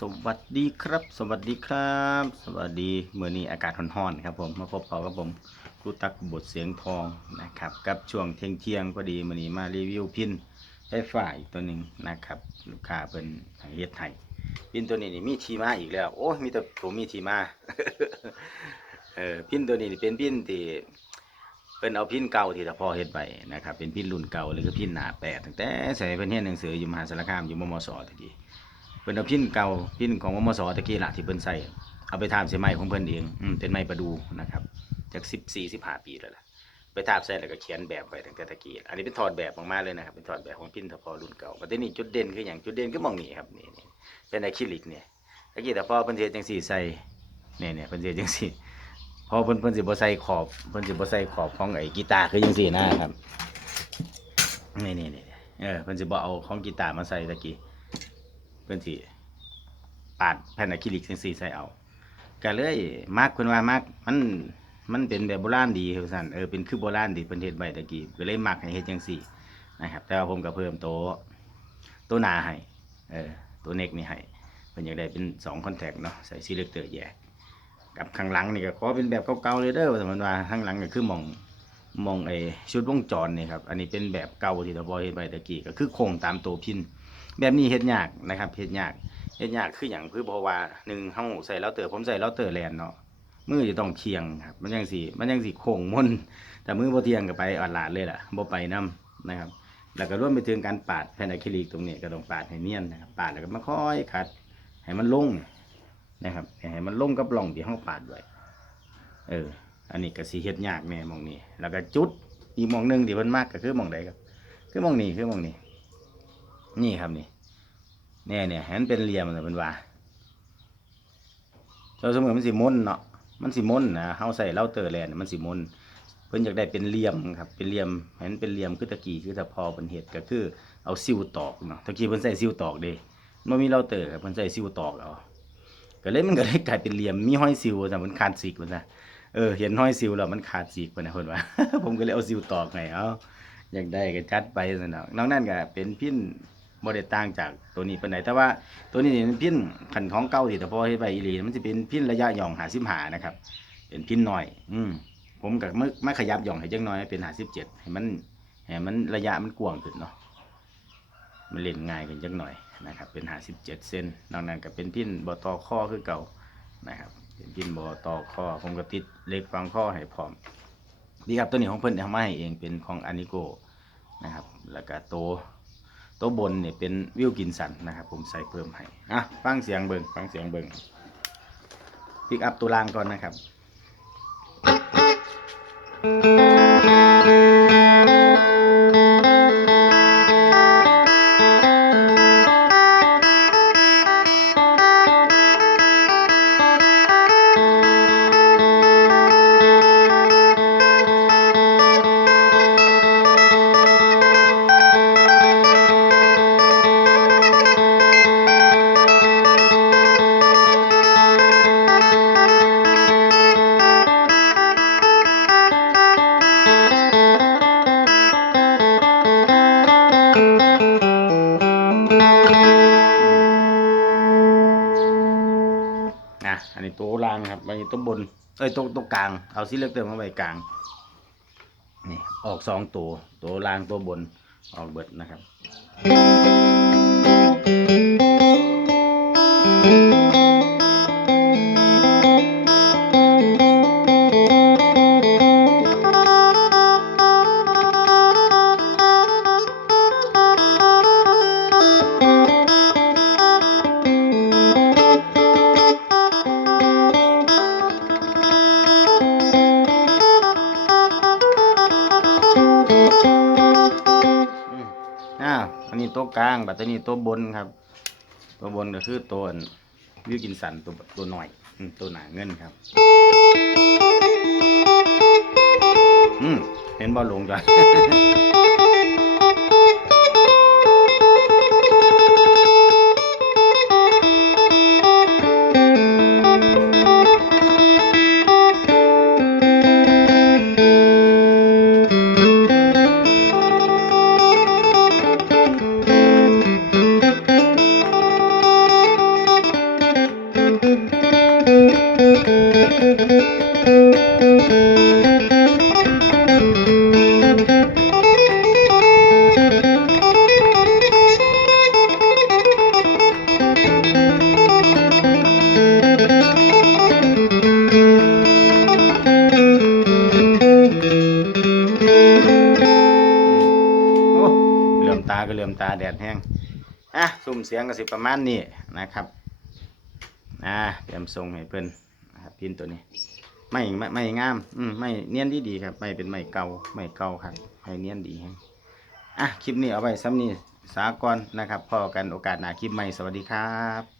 สวัสดีครับ สวัสดีครับ สวัสดีเมื่อนี้อากาศร้อนๆครับผมมาพบเขากับผมครูตักบทเสียงทองนะครับกับช่วงเที่ยงเที่ยงพอดีมื่อนี้มารีวิวพินไฟฟ้าอีกตัวหนึ่งนะครับลูกค้าเป็นเฮ็ดไทยพินตัวนี้นี่มีทีมาอีกแล้วโอ้มีแต่ผมมีทีมาเออพินตัวนี้นเป็นพินที่เป็นเอาพินเก่าที่ตะพ่อเฮ็ดไปนะครับเป็นพินรุ่นเก่าเลยคือพินหนาแปดตั้งแต่ใส่เพิ่นเรียหนังสืออยู่มหาสารคามอยู่มมสตะกี้ พิ่นเอาพินเก่าพินของมมสตะกี้ละที่เพิ่นใส่เอาไปทาบใส่ไม้ของเพิ่นเองอืมเป็นไม้ประดูนะครับจากสิบสี่สิบห้าปีแล้วล่ะไปทาบใส่แล้วก็เขียนแบบไว้ตั้งแต่ตะกี้อันนี้เป็นถอดแบบออกมาเลยนะครับเป็นถอดแบบของพินทพอรุ่นเก่าประเด็นนี้จุดเด่นคืออย่างจุดเด่นก็มองนี่ครับนี่เป็นอะคริลิกเนี่ยตะกี้แต่พอเพิ่นเฮ็ดจังซี่ใส่เนี่ยเนี่ยเพิ่นเฮ็ดจังซี่พอเพิ่นเพิ่นสิบ่ใส่ขอบเพิ่นสิบ่ใส่ขอบของไอ้กีตาร์คือจังซี่นะครับนี่นี่นี่เออเพิ่นสิบ่เอาของกีตาร์มาใส่ตะกี้ เพื่อนที่ปาดแผ่นอะคริลิกจังซี่ใส่เอาก็เลยมักเพิ่นว่ามักมันมันเป็นแบบโบราณดีคือซั่นเออเป็นคือโบราณดีเพิ่นเฮ็ดไว้ตะกี้ก็เลยมักให้เฮ็ดจังซี่นะครับ แต่ว่าผมก็เพิ่มโตโตหน้าให้เออตัวเน็กนี่ให้เพิ่นอยากได้เป็น2คอนแทคเนาะใส่ซีเลคเตอร์แยกกับข้างหลังนี่ก็ขอเป็นแบบเก่าๆเลยเด้อว่าสมมติว่าข้างหลังก็คือมองมองไอ้ชุดวงจรนี่ครับ อันนี้เป็นแบบเก่าที่ตะบอยเฮ็ดไว้ตะกี้ก็คือโครงตามตัวพิน แบบนี้เฮ็ดยากนะครับเฮ็ดยากเฮ็ดยากคืออย่างคือเพราะว่าหนึ่งเฮาใส่แล้วเตอผมใส่แล้วเตอแลนเนาะมือจะต้องเคียงครับมันยังสิมันยังสิโค้งมนแต่มือบ่เทียงก็ไปอ่อนลาดเลยล่ะบ่ไปนํนะครับ แล้วก็ร่วมไปถึงการปาดแผ่นอะคริลิกตรงนี้ก็ต้องปาดให้เนียนนะครับปาดแล้วก็มาค่อยขัดให้มันลงนะครับให้มันลงกับร่องที่เฮาปาดไว้เออ อันนี้ก็สิเฮ็ดยากแม่มองนี้ แล้วก็จุดอีกมองหนึ่งที่เพิ่นมากก็คือมองใดครับ คือมองนี้คือมองนี้ นี่ครับนี่เนี่ยเนี่ยเห็นเป็นเหลี่ยมเลยเป็นว่าเราเสมอมันสิมนเนาะมันสิมนนะเฮาใส่เล่าเตอร์แลนด์มันสิมนเพิ่นอยากได้เป็นเหลี่ยมครับเป็นเหลี่ยมเห็นเป็นเหลี่ยมคือตะกี้คือตะพอเพิ่นเฮ็ดก็คือเอาซิวตอกเนาะตะกี้เพิ่นใส่ซิวตอกเด้มันมีเล่าเตอร์ครับเพิ่นใส่ซิวตอกเอาก็เลยมันก็เลยกลายเป็นเหลี่ยมมีห้อยซิวแต่มันขาดซิกมันนะเออเห็นห้อยซิวแล้วมันขาดซิกเพิ่นนะเพิ่นว่า ผมก็เลยเอาซิวตอกให้เอาอยากได้ก็จัดไปสนอกนอกนั้นก็เป็นพิน บ่ได้ต่างจากตัวนี้ปานใดแต่ว่าตัวนี้เป็นพินขันของเก่าที่แต่พอเฮ็ดไปอีหลีมันสิเป็นพินระยะหย่อง55นะครับ เป็นพินหน้อย อืมผมก็มามาขยับหย่องให้จังน้อยให้เป็น57ให้มันให้มันระยะมันกว้างขึ้นเนาะมันเล่นง่ายขึ้นจังหน่อยนะครับ เป็น57เจ็ดเซนนอกนั้นก็เป็นพินบ่ต่อข้อคือเก่านะครับ เป็นพินบ่ต่อข้อผมก็ติดเหล็กฟังข้อให้พร้อมนี่ครับตัวนี้ของเพิ่นเอามาให้เองเป็นของอานิโกนะครับ แล้วก็โต ตัวบนเนี่ยเป็นวิวกินสันนะครับผมใส่เพิ่มให้อะฟังเสียงเบิงฟังเสียงเบิงพิกอัพตัวล่างก่อนนะครับ อันนี้ตัวล่างครับอันนี้ตัวบน เอ้ยตัวตัวกลาง เอาซิเล็กเติมเข้าไว้กลาง นี่ออกสองตัว ตัวล่างตัวบนออกเบิดนะครับ ตัวกลางบัตรนี้ตัวบนครับ ตัวบนก็คือตัววิวกินสันตัวตัวหน่อยตัวหนาเงินครับอืมเห็นบอลลงจ้ะ ริ่มตาแดดแห้งอะซุ่มเสียงก็สิประมาณนี้นะครับอ่าเตรียมทรงให้เพิ่นนะครับพินตัวนี้ไม่ไม่ไม่งาม อืมไม่เนียนดีดีครับ ไม่เป็นไม่เก่าไม่เก่าครับให้เนียนดีครับอะคลิปนี้เอาไว้ซ้ำนี้สากรนะครับพอกันโอกาสหน้าคลิปใหม่สวัสดีครับ